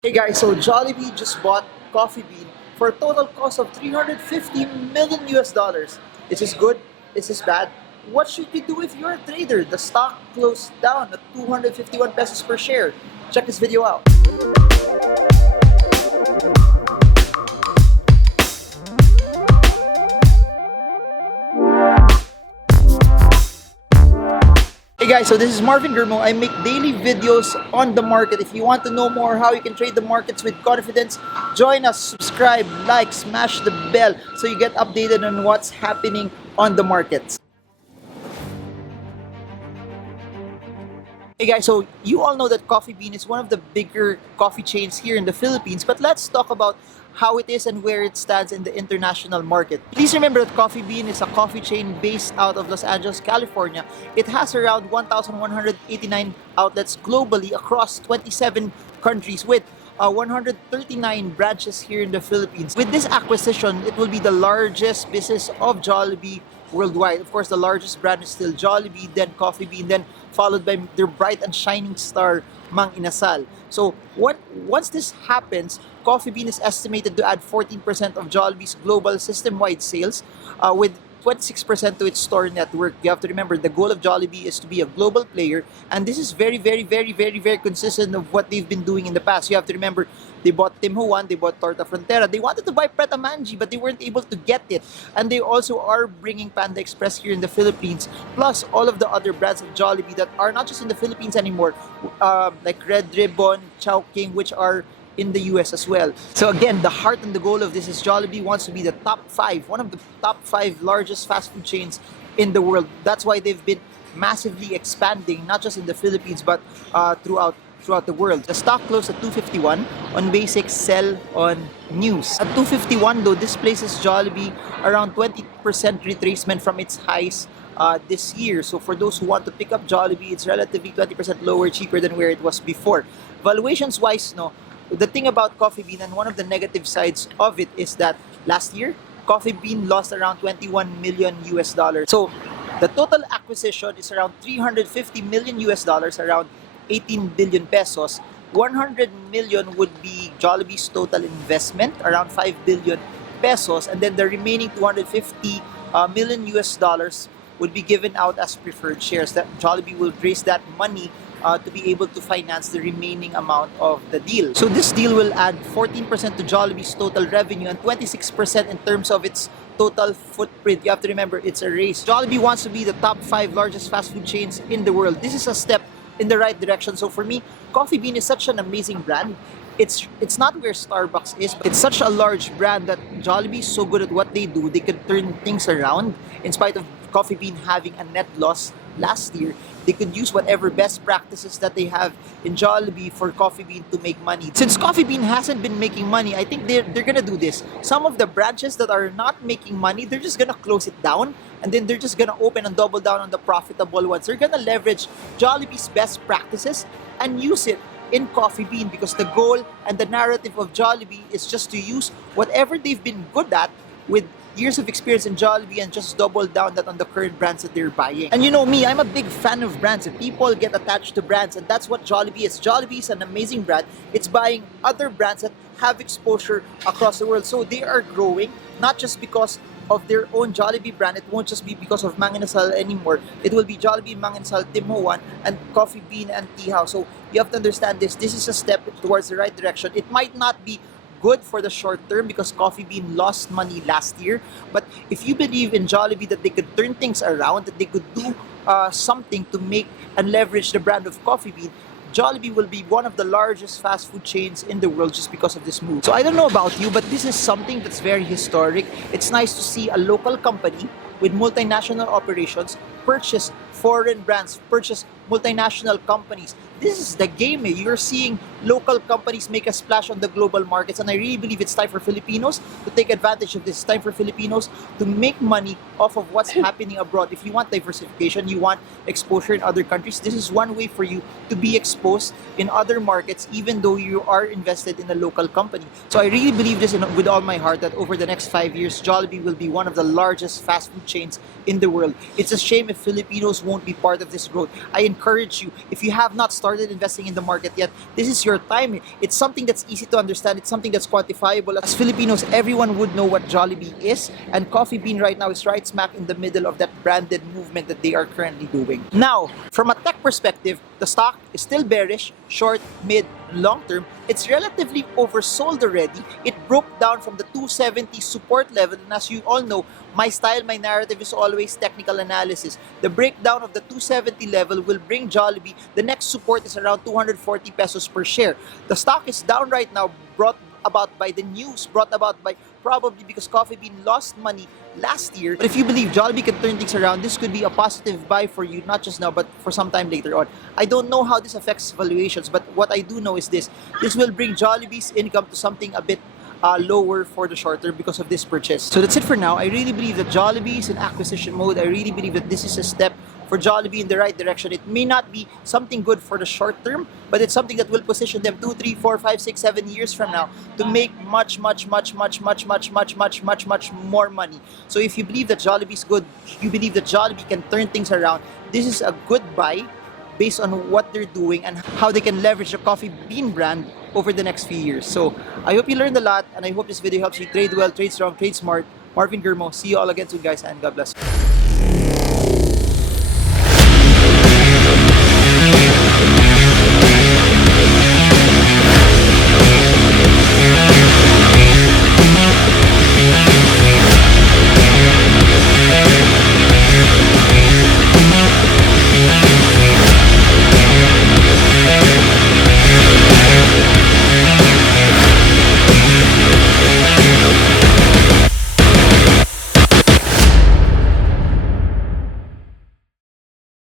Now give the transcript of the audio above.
Hey guys, so Jollibee just bought Coffee Bean for a total cost of 350 million US dollars. Is this good? Is this bad? What should you do if you're a trader? The stock closed down at 251 pesos per share. Check this video out. Hey guys, so this is Marvin Germo. I make daily videos on the market. If you want to know more how you can trade the markets with confidence, join us, subscribe, like, smash the bell so you get updated on what's happening on the markets. Hey guys, so you all know that Coffee Bean is one of the bigger coffee chains here in the Philippines, but let's talk about how it is and where it stands in the international market. Please remember that Coffee Bean is a coffee chain based out of Los Angeles, California. It has around 1,189 outlets globally across 27 countries with 139 branches here in the Philippines. With this acquisition, it will be the largest business of Jollibee worldwide. Of course, the largest brand is still Jollibee, then Coffee Bean, then followed by their bright and shining star, Mang Inasal. So once this happens, Coffee Bean is estimated to add 14% of Jollibee's global system-wide sales, with 26% to its store network. You have to remember the goal of Jollibee is to be a global player, and this is very consistent of what they've been doing in the past. You have to remember they bought Tim Ho Wan, they bought Torta Frontera, they wanted to buy Pret a Manji, but they weren't able to get it. And they also are bringing Panda Express here in the Philippines, plus all of the other brands of Jollibee that are not just in the Philippines anymore, like Red Ribbon, Chowking, which are in the US as well. So again, the heart and the goal of this is Jollibee wants to be the top five, one of the top five largest fast food chains in the world. That's why they've been massively expanding, not just in the Philippines, but throughout the world. The stock closed at 251 on basic, sell on news. At 251 though, this places Jollibee around 20% retracement from its highs this year. So for those who want to pick up Jollibee, it's relatively 20% lower, cheaper than where it was before. Valuations wise, no, the thing about Coffee Bean and one of the negative sides of it is that last year, Coffee Bean lost around 21 million US dollars. So the total acquisition is around 350 million US dollars, around 18 billion pesos. 100 million would be Jollibee's total investment, around 5 billion pesos, and then the remaining 250 million US dollars would be given out as preferred shares. That Jollibee will raise that money to be able to finance the remaining amount of the deal. So this deal will add 14% to Jollibee's total revenue and 26% in terms of its total footprint. You have to remember, it's a race. Jollibee wants to be the top five largest fast food chains in the world. This is a step in the right direction. So for me, Coffee Bean is such an amazing brand. It's not where Starbucks is, but it's such a large brand that Jollibee is so good at what they do. They can turn things around in spite of Coffee Bean having a net loss last year. They could use whatever best practices that they have in Jollibee for Coffee Bean to make money. Since Coffee Bean hasn't been making money, I think they're gonna do this. Some of the branches that are not making money, they're just gonna close it down, and then they're just gonna open and double down on the profitable ones. They're gonna leverage Jollibee's best practices and use it in Coffee Bean, because the goal and the narrative of Jollibee is just to use whatever they've been good at with years of experience in Jollibee and just double down that on the current brands that they're buying. And you know me, I'm a big fan of brands, and people get attached to brands, and that's what Jollibee is. Jollibee is an amazing brand. It's buying other brands that have exposure across the world. So they are growing, not just because of their own Jollibee brand. It won't just be because of Mang Inasal anymore. It will be Jollibee, Mang Inasal, Tim Ho Wan, and Coffee Bean and Tea House. So you have to understand this. This is a step towards the right direction. It might not be good for the short term because Coffee Bean lost money last year. But if you believe in Jollibee that they could turn things around, that they could do something to make and leverage the brand of Coffee Bean, Jollibee will be one of the largest fast food chains in the world just because of this move. So I don't know about you, but this is something that's very historic. It's nice to see a local company with multinational operations purchase foreign brands, purchase multinational companies. This is the game. You're seeing local companies make a splash on the global markets, and I really believe it's time for Filipinos to take advantage of this. It's time for Filipinos to make money off of what's happening abroad. If you want diversification, you want exposure in other countries, this is one way for you to be exposed in other markets, even though you are invested in a local company. So I really believe this with all my heart, that over the next 5 years, Jollibee will be one of the largest fast food chains in the world. It's a shame if Filipinos won't be part of this growth. I encourage you, if you have not started investing in the market yet, this is your your time. It's something that's easy to understand. It's something that's quantifiable. As Filipinos, everyone would know what Jollibee is, and Coffee Bean right now is right smack in the middle of that branded movement that they are currently doing. Now, from a tech perspective, the stock is still bearish, short, mid, long term. It's relatively oversold already. It broke down from the 270 support level, and as you all know, my style, my narrative is always technical analysis. The breakdown of the 270 level will bring Jollibee. The next support is around 240 pesos per share. The stock is down right now, brought about by the news, brought about by probably because Coffee Bean lost money last year. But if you believe Jollibee can turn things around, this could be a positive buy for you, not just now, but for some time later on. I don't know how this affects valuations, but what I do know is this. This will bring Jollibee's income to something a bit lower for the short term because of this purchase. So that's it for now. I really believe that Jollibee is in acquisition mode. I really believe that this is a step for Jollibee in the right direction. It may not be something good for the short term, but it's something that will position them 2, 3, 4, 5, 6, 7 years from now to make much more money. So if you believe that Jollibee is good, you believe that Jollibee can turn things around, this is a good buy based on what they're doing and how they can leverage the Coffee Bean brand over the next few years. So I hope you learned a lot, and I hope this video helps you trade well, trade strong, trade smart. Marvin Germo. See you all again soon, guys, and God bless.